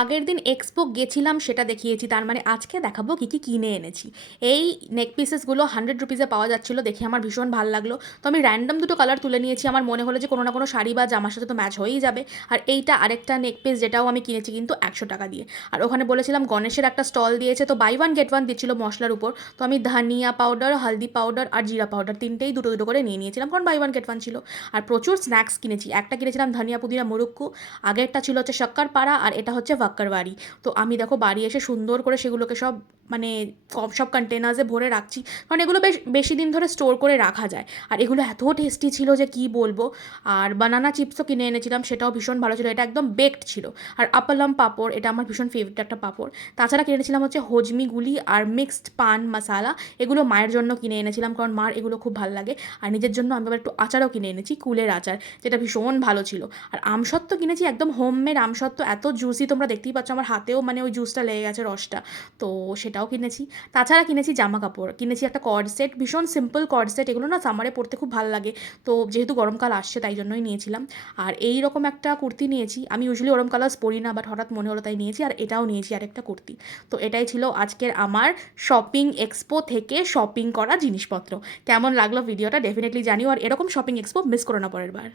আগের দিন এক্সপো গেছিলাম সেটা দেখিয়েছি, তার মানে আজকে দেখাবো কী কী কিনে এনেছি। এই নেক পিসেসগুলো 100 রুপিসে পাওয়া যাচ্ছিলো, দেখে আমার ভীষণ ভালো লাগলো। তো আমি র্যান্ডম দুটো কালার তুলে নিয়েছি, আমার মনে হলো যে কোনো না কোনো শাড়ি বা জামার সাথে তো ম্যাচ হয়েই যাবে। আর এইটা আরেকটা নেক পিস, যেটাও আমি কিনেছি কিন্তু 100 টাকা দিয়ে। আর ওখানে বলেছিলাম গণেশের একটা স্টল দিয়েছে, তো বাই ওয়ান গেট ওয়ান দিচ্ছিলো মশলার উপর। তো আমি ধনিয়া পাউডার, হলদি পাউডার আর জিরা পাউডার তিনটেই দুটো দুটো করে নিয়ে নিয়েছিলাম, কারণ বাই ওয়ান গেট ওয়ান ছিল। আর প্রচুর স্ন্যাক্স কিনেছি, একটা কিনেছিলাম ধনিয়া পুদিনা মুরুক্কু, আগেরটা ছিল হচ্ছে শক্করপাড়া, আর এটা হচ্ছে বাক্কারবাড়ি। তো আমি দেখো বাড়ি এসে সুন্দর করে সেগুলোকে সব মানে সব কন্টেনার্সে ভরে রাখছি, কারণ এগুলো বেশ বেশি দিন ধরে স্টোর করে রাখা যায়। আর এগুলো এত টেস্টি ছিল যে কি বলবো। আর বানানা চিপসও কিনে এনেছিলাম, সেটাও ভীষণ ভালো ছিল, এটা একদম বেকড ছিল। আর আপালাম পাঁপড়, এটা আমার ভীষণ ফেভারিট একটা পাঁপড়। তাছাড়া কিনে এনেছিলাম হচ্ছে হজমি গুলি আর মিক্সড পান মশালা, এগুলো মায়ের জন্য কিনে এনেছিলাম, কারণ মার এগুলো খুব ভালো লাগে। আর নিজের জন্য আমি আবার একটু আচারও কিনে এনেছি, কুলের আচার, যেটা ভীষণ ভালো ছিল। আর আমসত্ত্ব কিনেছি, একদম হোমমেড আমসত্ত্ব, এত জুসি, তোমরা দেখতেই পাচ্ছ আমার হাতেও মানে ওই জুসটা লেগে গেছে, রসটা। তো সেটাও কিনেছি। তাছাড়া কিনেছি জামা কাপড়, কিনেছি একটা কর্ড সেট, ভীষণ সিম্পল কর্ড সেট, এগুলো না সামারে পরতে খুব ভালো লাগে। তো যেহেতু গরমকাল আসছে তাই জন্যই নিয়েছিলাম। আর এই রকম একটা কুর্তি নিয়েছি, আমি ইউজুয়ালি ওরম কালার্স পরি না, বাট হঠাৎ মনে হলো তাই নিয়েছি। আর এটাও নিয়েছি, আরেকটা কুর্তি। তো এটাই ছিল আজকের আমার শপিং এক্সপো থেকে শপিং করা জিনিসপত্র। কেমন লাগলো ভিডিওটা ডেফিনেটলি জানিও, আর এরকম শপিং এক্সপো মিস করো না পরের বার।